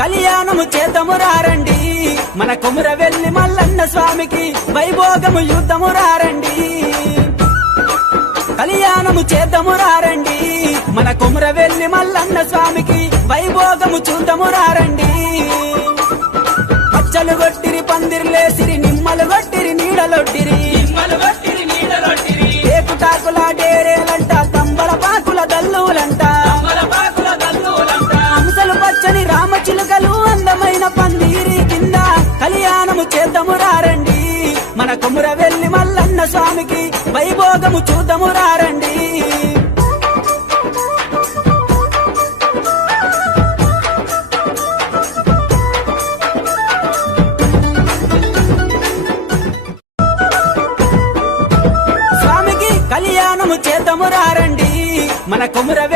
కళ్యాణము చేద్దాము రారండి మన కొమురవెల్లి మల్లన్న స్వామికి వైభోగము యుద్ధము రారండి కళ్యాణము చేద్దాము రారండి మన కొమురవెల్లి మల్లన్న స్వామికి వైభోగము చూద్దాము రారండి పచ్చలు కొట్టిరి పందిర్లేసిరి నిమ్మలు కొట్టిరి నీడలొట్టిరి ఏకుటాకుల డేరేలంట తంబల పాకుల దల్లులంట అంశలు పచ్చని రామచిలుకలు అందమైన పందిరి కింద కళ్యాణము చేద్దాము రారండి మన కొమురవెల్లి మల్లన్న స్వామికి వైభోగము చూద్దాము రారండి స్వామికి కళ్యాణము చేద్దాము రారండి మన కొమురవెల్లి